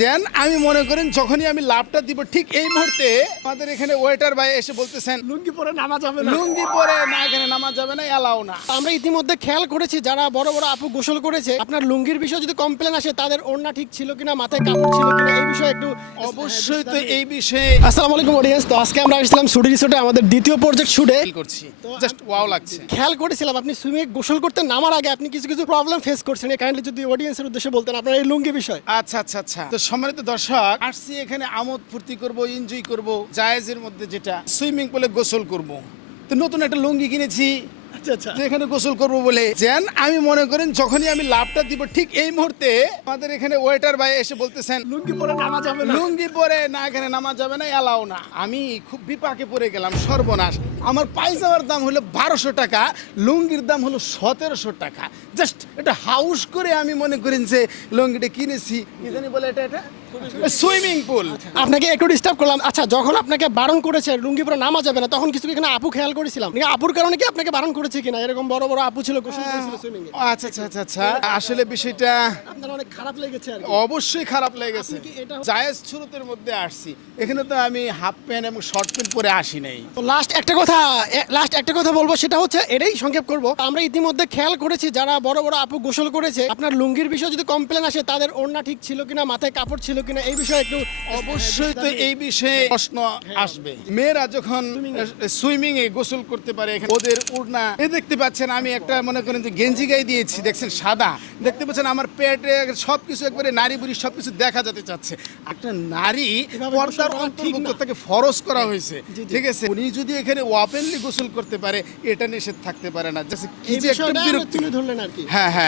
যেন আমি মনে করেন যখনই আমি লাভটা দিব ঠিক এই মুহূর্তে আমাদের এখানে ওয়েটার ভাই এসে বলতেছেন লুঙ্গি পরে নামা যাবে লুঙ্গি পরে না যাবে না এলাও না। আমরা ইতিমধ্যে খেয়াল করেছি যারা বড় বড় আপু গোসল করেছে আপনার লুঙ্গির বিষয়ে যদি কমপ্লেন আসে তাদের ওড়না ঠিক ছিল কিনা মাথায় কাপড় ছিল কিনা এই বিষয়ে একটু অবশ্যই তো এই বিষয়ে আসসালামু আলাইকুম অডিয়েন্স তো আজকে আমরা আসলাম শুডি রিসোর্টে আমাদের দ্বিতীয় প্রজেক্ট শুটে করছি। জাস্ট ওয়াও লাগছে। খেয়াল করেছিলাম আপনি সুইমিং গোসল করতে নামার আগে আপনি কিছু কিছু প্রবলেম ফেস করছেন। কাইন্ডলি যদি অডিয়েন্সের উদ্দেশ্যে বলতেন আপনার এই লুঙ্গি বিষয়। আচ্ছা আচ্ছা আচ্ছা। তো সম্মানিত দর্শক আসছি এখানে আমোদ ফুর্তি করব এনজয় করব জায়েজের মধ্যে যেটা সুইমিং পুলে গোসল করব। তো নতুন একটা লুঙ্গি কিনেছি। আচ্ছা আচ্ছা। এখানে গোসল করব বলে যেন আমি মনে করেন যখনই আমি লাভটা দিব ঠিক এই মুহূর্তে আমাদের এখানে ওয়েটার ভাই এসে বলতেছেন লুঙ্গি পরে নামা যাবে না। লুঙ্গি পরে না এখানে নামা যাবে না এলাও না। আমি খুব বিপাকে পড়ে গেলাম সর্বনাশ। আমার পায়জামার দাম হলো বারোশো টাকা লুঙ্গির দাম হলো সতেরোশো টাকা। জাস্ট এটা হাউস করে আমি মনে করেন যে লুঙ্গিটা কিনেছি। কি জানি বলে এটা এটা? Swimming pool. আপনাকে একটু ডিস্টার্ব করলাম। আচ্ছা যখন আপনাকে বারণ করেছে লুঙ্গি পরে নামা যাবে না তখন কিছু এখানে আপু খেয়াল করেছিলাম? আপুর কারণে কি আপনাকে বারণ করেছে? কিনা? এরকম বড় বড় আপু ছিল গোসল করেছিল সুইমিং এ। আচ্ছা আচ্ছা আচ্ছা আচ্ছা। আসলে বিষয়টা আপনার অনেক খারাপ লেগেছে আর অবশ্যই খারাপ লেগেছে। জায়েজ শুরুতের মধ্যে আসছি। এখানে তো আমি হাফ প্যান্ট এবং শর্ট প্যান্ট পরে আসি নাই। তো লাস্ট একটা কথা লাস্ট একটা কথা বলব সেটা হচ্ছে এটাই সংক্ষেপ করব। আমরা ইতিমধ্যে খেয়াল করেছি যারা বড় বড় আপু গোসল করেছে আপনার লুঙ্গির বিষয়ে যদি কমপ্লেন আসে তাদের ওড়না ঠিক ছিল কিনা মাথায় কাপড় ছিল কিনা এই বিষয়ে একটু অবশ্যই তো এই বিষয়ে প্রশ্ন আসবে। মেয়েরা যখন সুইমিং এ। গোসল করতে পারে ওদের উড়না এ দেখতে পাচ্ছেন আমি একটা মনে করেন যে গেঞ্জি গায়ে দিয়েছি দেখছেন সাদা। দেখতে পাচ্ছেন আমার পেটে সবকিছু একবারে নারী বুড়ি সবকিছু দেখা যেতে চাচ্ছে। একটা নারী পর্দার অন্তর্ভুক্ত তাকে ফরজ করা হয়েছে। ঠিক আছে উনি যদি এখানে ওয়াপেনলি গোসল করতে পারে এটা নিষেধ থাকতে পারে না। জাস্ট কি যে একটা বিরক্তি। ধরলেন আর কি। হ্যাঁ হ্যাঁ।